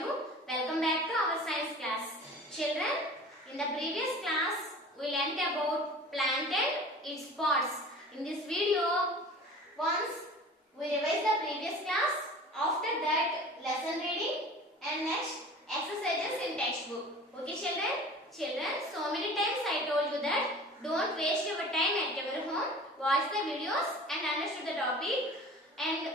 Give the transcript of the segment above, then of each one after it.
you? Welcome back to our science class. Children, in the previous class, we learnt about plant and its parts. In this video, once we revise the previous class, after that lesson reading and next exercises in textbook. Okay children? Children, so many times I told you that don't waste your time at your home. Watch the videos and understand the topic, and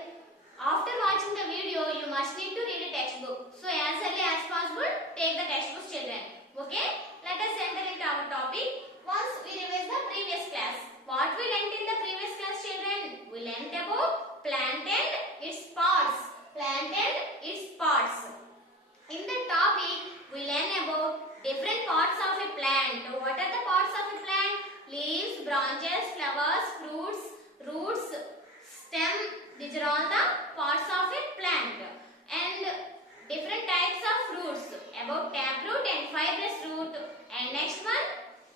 after watching the video you must need to read a textbook. So as early as possible take the textbooks children. Okay? Let us enter into our topic. Once we revise the previous class. What we learnt in the previous class children? We learnt about plant and its parts. Plant and its parts. In the topic we learn about different parts of a plant. What are the parts of a plant? Leaves, branches, flowers, fruits, roots, stem. These are all the parts of a plant. And different types of fruits. About taproot and fibrous root. And next one,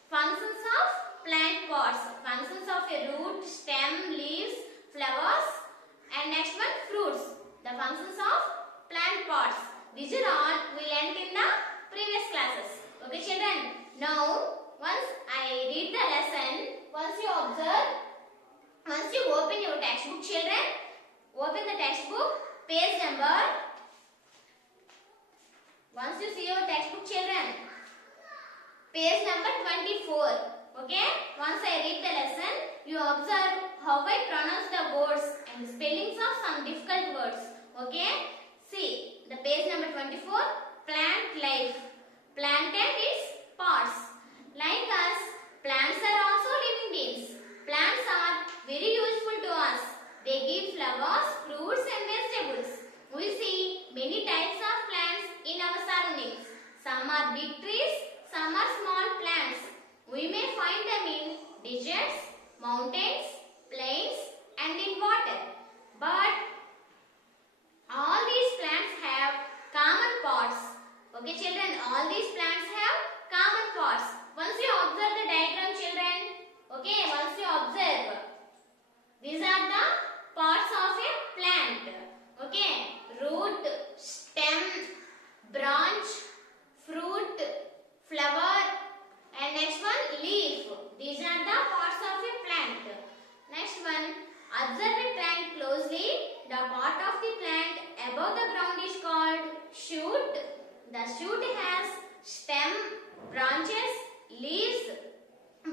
functions of plant parts. Functions of a root, stem, leaves, flowers. And next one, fruits. The functions of plant parts. These are all we learnt in the previous classes. Okay children? Now, once I read the lesson, once you observe, once you open your textbook children, open the textbook, page number, once you see your textbook children, page number 24. Okay? Once I read the lesson, you observe how I pronounce the words and the spellings of some difficult words. Okay? See, the page number 24, plant life, plant and its parts. Like us, plants are also living beings. Plants are very useful to us. They give flowers, fruits and vegetables. We see many types of plants in our surroundings. Some are big trees, some are small plants. We may find them in deserts, mountains, plains and in water. But all these plants have common parts. Okay children, all these plants have common parts. Once you observe the diagram children, okay, once you observe, these are the parts of a plant. Okay, root, stem, branch, fruit, flower and next one leaf. These are the parts of a plant. Next one, observe the plant closely. The part of the plant above the ground is called shoot. The shoot has stem, branches, leaves,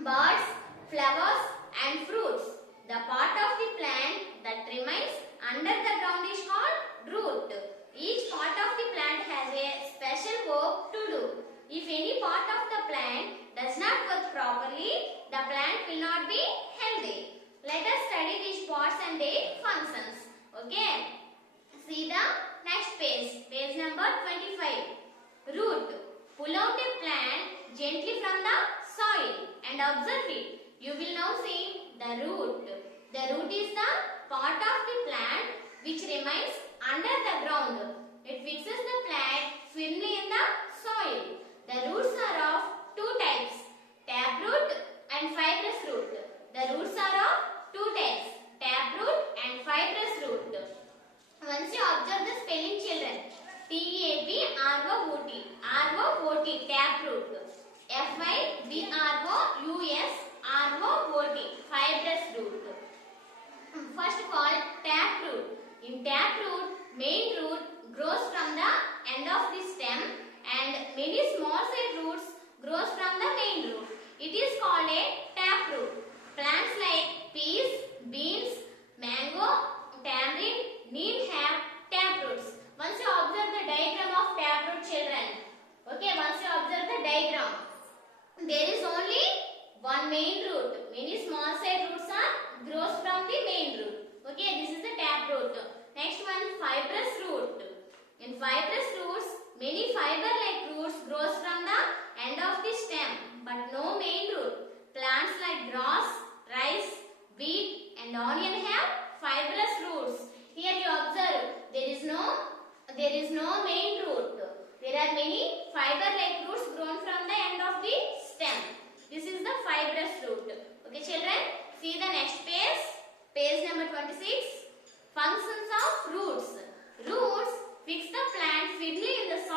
buds, flowers and fruits. The part of the plant that remains under the ground is called root. Each part of the plant has a special work to do. If any part of the plant does not work properly, the plant will not be healthy. Let us study these parts and their functions. Okay. See the next page. Page number 25. Root. Pull out a plant gently from the soil and observe it. You will now see the root. The root is the part of the plant which remains under the ground. It fixes the plant firmly in the soil. The roots are of two types, taproot and fibrous root. The roots are of two types, taproot and fibrous root. Once you observe the spelling children, T-A-P-R-O-O-T, R-O-O-T, taproot. F-I-B-R-O-U-S, R-O-O-T, fibrous root. First of all, taproot. In taproot, main root grows from the end of the stem and many small side roots grows from the main root. It is called a taproot. Plants like peas, beans, mango, tamarind, neem have taproots. Once you observe the diagram of taproot children, okay, once you observe the diagram, there is only one main root. Many small side roots are grows from the main root. Okay, this is the taproot. Next one, fibrous root. In fibrous roots, many fiber-like roots grows from the end of the stem, but no main root. Plants like grass, rice, wheat and onion have fibrous roots. Here you observe there is no main root. There are many fiber-like roots grown from the end of the stem. This is the fibrous root. Okay children, see the next page. Page number 26. Functions of roots. Roots fix the plant firmly in the soil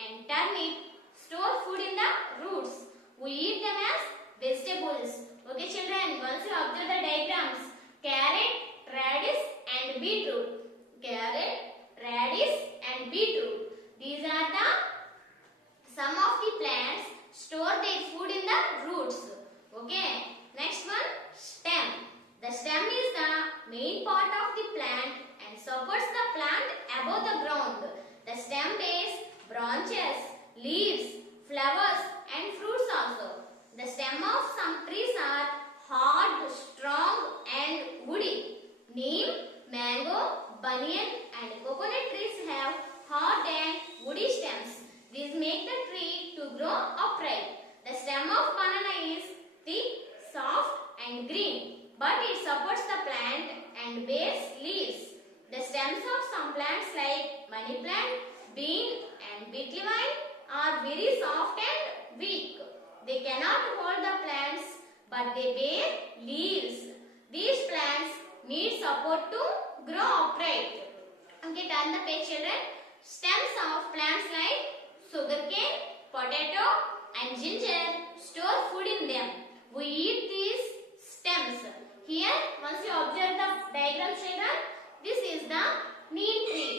and turnip store food in the roots. We eat them as vegetables. Okay children, once you observe the diagrams, carrot, radish and beetroot. Carrot, radish and beetroot. These are the some of the plants store their food in the roots. Okay. Next one, stem. The stem is the main part of the plant and supports the plant above the ground. The stem bears branches, leaves, flowers and fruits also. The stem of some trees are hard, strong and woody. Neem, mango, banyan and coconut trees have hard and woody stems. These make the tree to grow upright. The stem of banana is thick, soft and green, but it supports the plant and bears leaves. The stems of some plants like money plant, bean and beetle vine are very soft and weak. They cannot hold the plants, but they bear leaves. These plants need support to grow upright. Okay, turn the page children. Stems of plants like sugarcane, potato and ginger store food in them. We eat these stems. Here, once you observe the diagram children, this is the neem tree.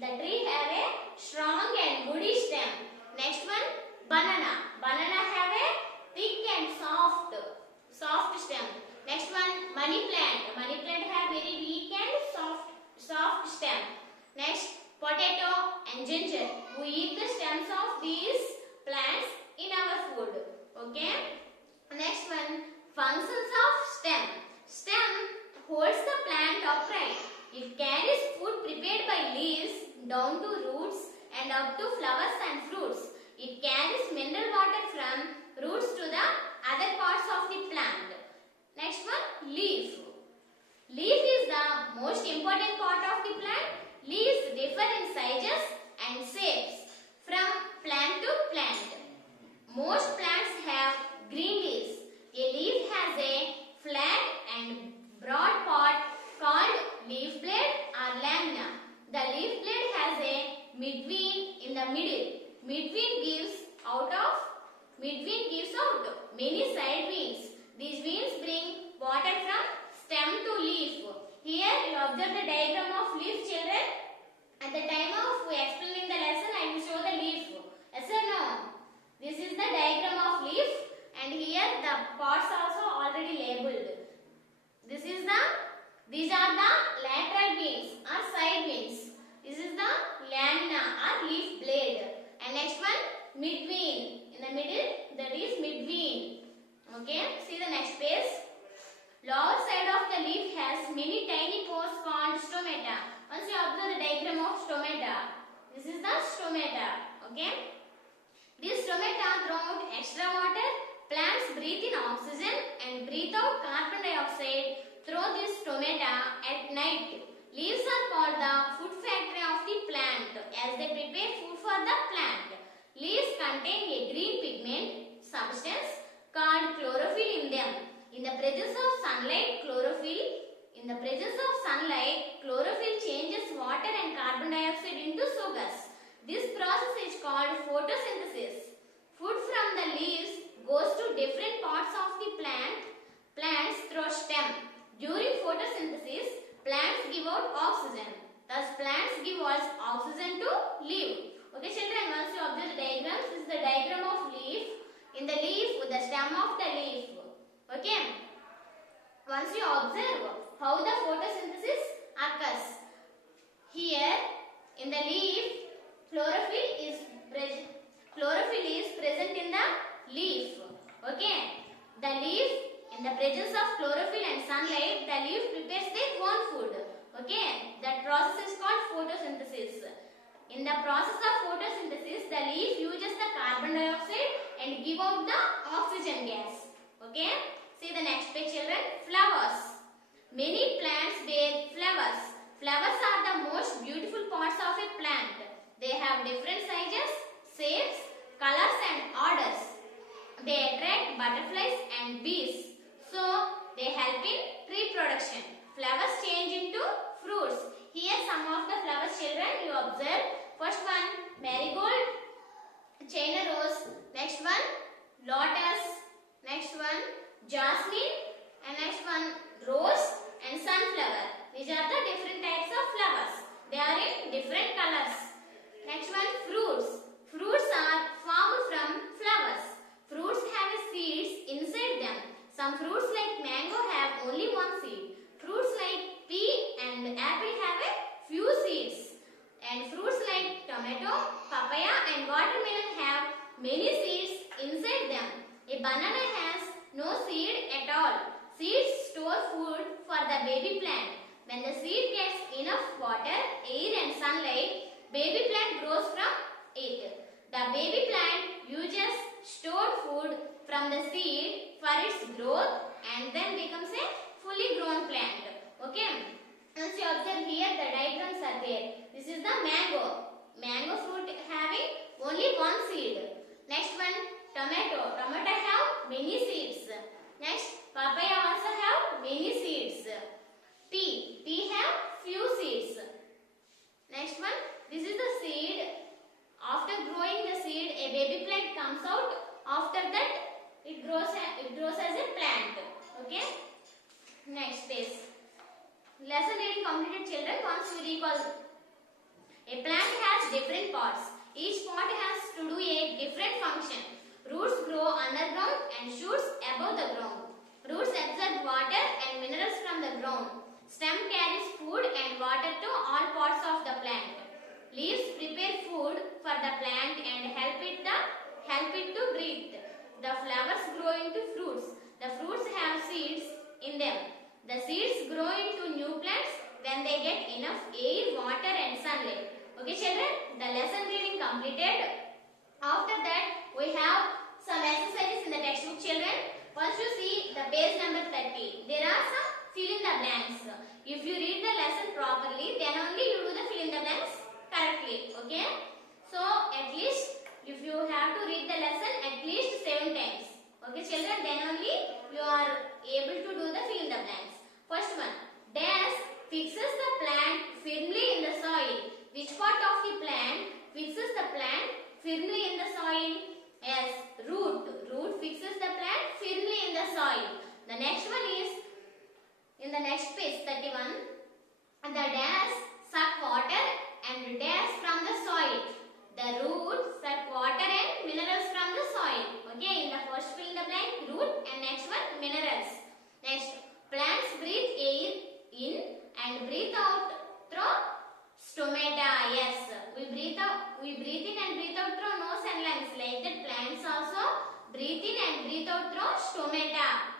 The tree have a strong and woody stem. Next one, banana. Banana have a thick and soft stem. Next one, money plant. Money plant have very weak and soft stem. Next, potato and ginger. We eat the stems of these plants in our food. Okay. Next one, functions of stem. Stem holds the plant upright. It carries food prepared by leaves down to roots and up to flowers and fruits. It carries mineral water from roots to the other parts of the plant. Next one, leaf. Leaf is the most important part of the plant. Leaves differ in sizes and shapes from plant to plant. Most plants have green leaves. A leaf has a flat and broad part called leaf blade or lamina. The leaf blade has a midvein in the middle. Midvein gives out many side veins. These veins bring water from stem to leaf. Here you observe the diagram of leaf children. At the time of explaining the lesson, I will show the leaf. Yes or no? This is the diagram of leaf and here the parts also already labeled. These are the lateral veins or side veins. This is the lamina or leaf blade. And next one, midvein. In the middle, that is midvein. Okay, see the next page. Lower side of the leaf has many tiny pores called stomata. Once you observe the diagram of stomata, this is the stomata. Okay, these stomata throw out extra water. Plants breathe in oxygen and breathe out carbon dioxide through this stomata at night. Leaves are called the food factory of the plant as they prepare food for the plant. Leaves contain a green pigment substance called chlorophyll in them. In the presence of sunlight, chlorophyll changes water and carbon dioxide into sugars. This process is called photosynthesis. Food from the leaves goes to different parts of the plants through stem. During photosynthesis, plants give out oxygen. Thus, plants give us oxygen to live. Okay, children, once you observe the diagrams, this is the diagram of leaf. In the leaf, the stem of the leaf. Okay. Once you observe how the photosynthesis occurs. Here, in the leaf, chlorophyll is present in the leaf. Okay. The leaf, in the presence of chlorophyll and sunlight, the leaf prepares their own food. Okay. That process is called photosynthesis. In the process of photosynthesis, the leaf uses the carbon dioxide and give out the oxygen gas. Okay. See the next page, children. Flowers. Many plants bear flowers. Flowers are the most beautiful parts of a plant. They have different sizes, shapes, colors and odors. They attract butterflies and bees. So, they help in tree production. Flowers change into fruits. Here some of the flowers, children, you observe. First one, marigold, China rose. Next one, lotus. Next one, jasmine. And next one, rose and sunflower. These are the different types of flowers. They are in different colors. Next one, fruits. Fruits are formed from flowers. Fruits have seeds inside them. Some fruits like mango have only one seed. Fruits like pea and apple have a few seeds. And fruits like tomato, papaya and watermelon have many seeds inside them. A banana has no seed at all. Seeds store food for the baby plant. When the seed gets enough water, air and sunlight, baby plant grows from it. The baby plant uses stored food from the seed for its growth and then becomes a fully grown plant. Okay. Once you observe here, the diagrams are there. This is the mango. Mango fruit having only one seed. Next one, tomato. Tomato have many seeds. Next, papaya also have many seeds. Pea. Pea have few seeds. Next one, this is the seed. After growing the seed, a baby plant comes out. After that, it grows as a plant. Okay. Next page. Lesson reading completed, children. Once we recall, a plant has different parts. Each part has to do a different function. Roots grow underground and shoots above the ground. Roots absorb water and minerals from the ground. Stem carries food and water to all parts of the plant. Leaves prepare food for the plant and help it to breathe. The flowers grow into fruits. The fruits have seeds in them. The seeds grow into new plants when they get enough air, water and sunlight. Okay children, the lesson reading completed. After that, we have some exercises in the textbook, children. Once you see the page number 30, there are some fill in the blanks. If you read the lesson properly, then only you do the fill in the blanks correctly. Okay? So, at least if you have to read the lesson at least 7 times. Okay children, then only you are able to do the fill in the blanks. First one, dash fixes the plant firmly in the soil. Which part of the plant fixes the plant firmly in the soil? Yes, root. Root fixes the plant firmly in the soil. The next one is in the next page 31. The dash suck water and dash from the soil. The root suck water and minerals from the soil. Okay, in the first fill in the blank, root, and next one minerals. Next, plants breathe air in and breathe out through stomata. Yes, we breathe in and breathe out through nose and lungs. Like that, plants also breathe in and breathe out through stomata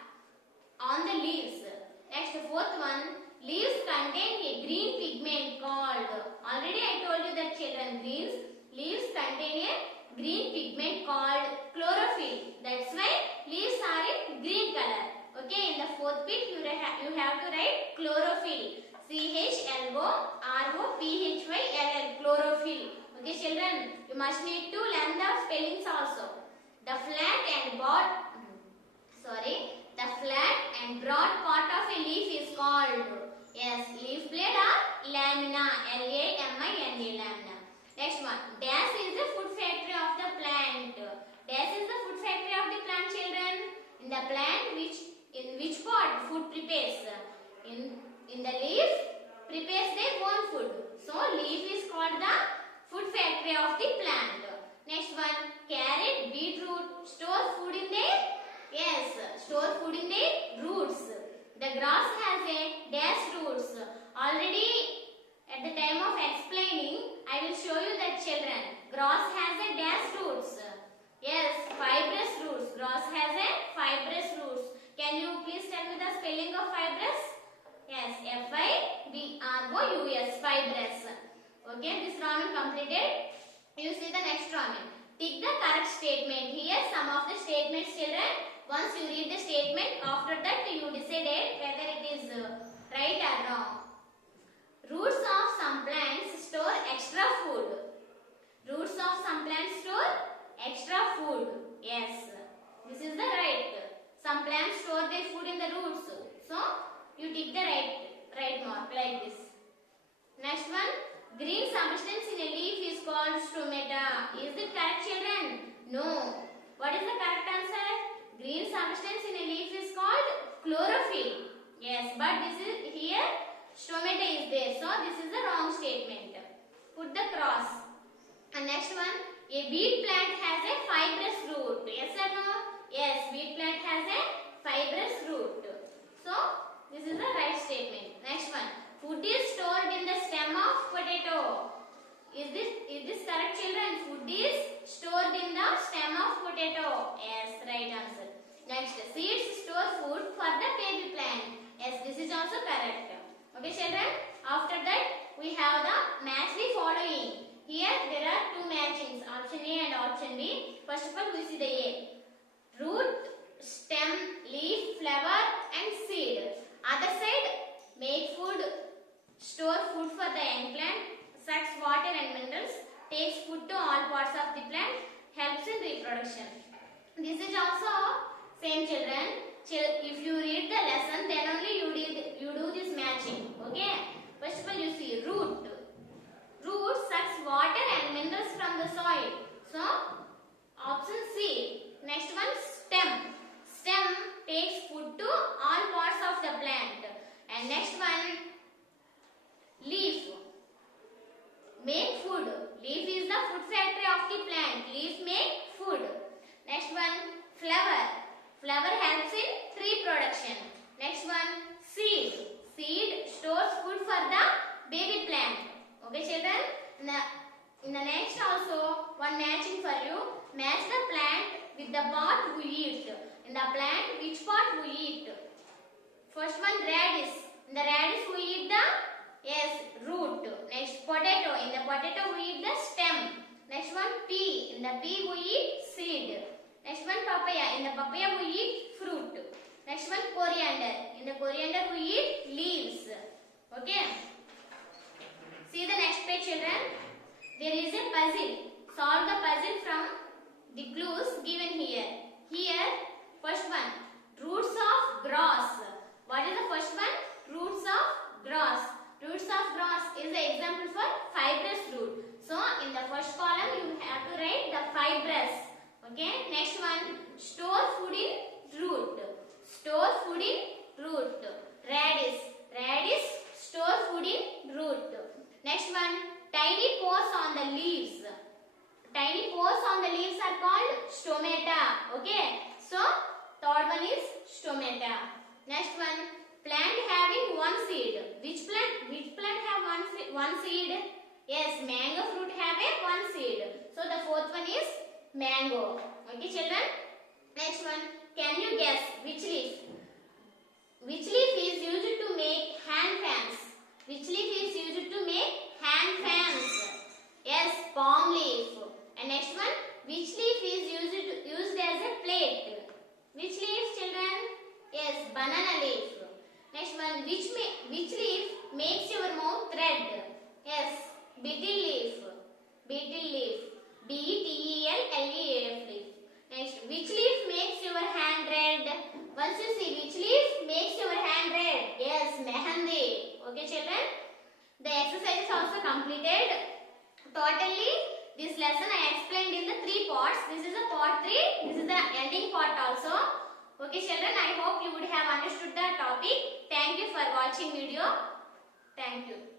on the leaves. Next, fourth one, leaves contain a green pigment called. Already I told you that children, leaves contain a green pigment called chlorophyll. That's why leaves are in green color. Okay, in the fourth bit you have to write chlorophyll. CHLOROPHYLL, chlorophyll. Okay children, you must need to learn the spellings also. The flat and broad part of a leaf is called, yes, leaf blade or lamina, L-A-M-I-N-A, lamina. Next one, dash is the food factory of the plant. Dash is the food factory of the plant, children. In the plant, in which part food prepares? In the leaf prepares their own food. So leaf is called the food factory of the plant. Next one, carrot, beetroot store food in their, yes, store food in their roots. The grass has a dash roots. Already at the time of explaining, I will show you that children. Grass has a dash roots. Yes, fibrous roots. Grass has a fibrous roots. Can you please tell me the spelling of fibrous? Yes, F-I-B-R-O-U-S, fibrous. Okay, this Roman completed. You see the next Roman. Tick the correct statement. Here some of the statements, children. Once you read the statement, after that you decide whether it is right or wrong. Roots of some plants store extra food. Roots of some plants store extra food. Yes, this is the right. Some plants store their food in the roots. So, you tick the right mark like this. Next one, green substance in a leaf is called stomata. Is it correct, children? chlorophyll. Yes, but this is here stomata is there, so this is the wrong statement. Put the cross. And next one, a wheat plant has a fibrous root. Yes or no? Yes, wheat plant has a fibrous root. So this is the right statement. Next one, food is stored in the stem of potato. Is this correct, children? Food is stored in the stem of potato. Yes, right answer. Next, seeds store food for the baby plant. Yes, this is also correct. Okay, children. After that, we have the match the following. Here there are two matchings, option A and option B. First of all, we see the A. Root, stem, leaf, flower and seed. Other side, make food, store food for the young plant, sucks water and minerals, takes food to all parts of the plant, helps in reproduction. This is also same, children. If you read the lesson, then only you do this matching. Okay. First of all, you see root. Root sucks water and minerals from the soil. So option C. Next one, stem. Stem takes food to all parts of the plant. And next one, leaf. Make food. Leaf is the food factory of the plant. Leaf make food. Next one, flower. Flower helps in tree production. Next one, seed. Seed stores food for the baby plant. Okay, children? In the next also, one matching for you. Match the plant with the part we eat. In the plant, which part we eat? First one, radish. In the radish we eat the, yes, root. Next, potato. In the potato we eat the stem. Next one, pea. In the pea we eat seed. Next one, papaya. In the papaya we eat fruit. Next one, coriander. In the coriander we eat leaves. Okay. See the next page, children. There is a puzzle. Solve the puzzle from the clues given here. Here, first one, roots of grass. What is the first one? Roots of grass. Roots of grass is the example for fibrous root. So, in the first column, you have to write the fibrous. Okay. Next one, store food in root. Store food in root. Radish. Radish, store food in root. Next one, tiny pores on the leaves. Tiny pores on the leaves are called stomata. Okay. So, third one is stomata. Next one, plant having one seed. Which plant have one seed? Yes, mango fruit have a one seed. So, the fourth one is mango. Okay, children. Next one, can you guess which leaf? Which leaf is used to make hand fans? Which leaf is used to make hand fans? Yes, palm leaf. And next one, which leaf is used as a plate? Which leaf, children? Yes, banana leaf. Next one, which leaf makes your mouth red? Yes, betel leaf. Betel leaf. B-E-T-E-L-L-E-A-F leaf. Next, which leaf makes your hand red? Once you see which leaf makes your hand red? Yes, mehendi. Okay, children? The exercise is also completed. Totally, this lesson I explained in the 3 parts. This is the part 3. This is the ending part also. Okay, children, I hope you would have understood the topic. Thank you for watching video. Thank you.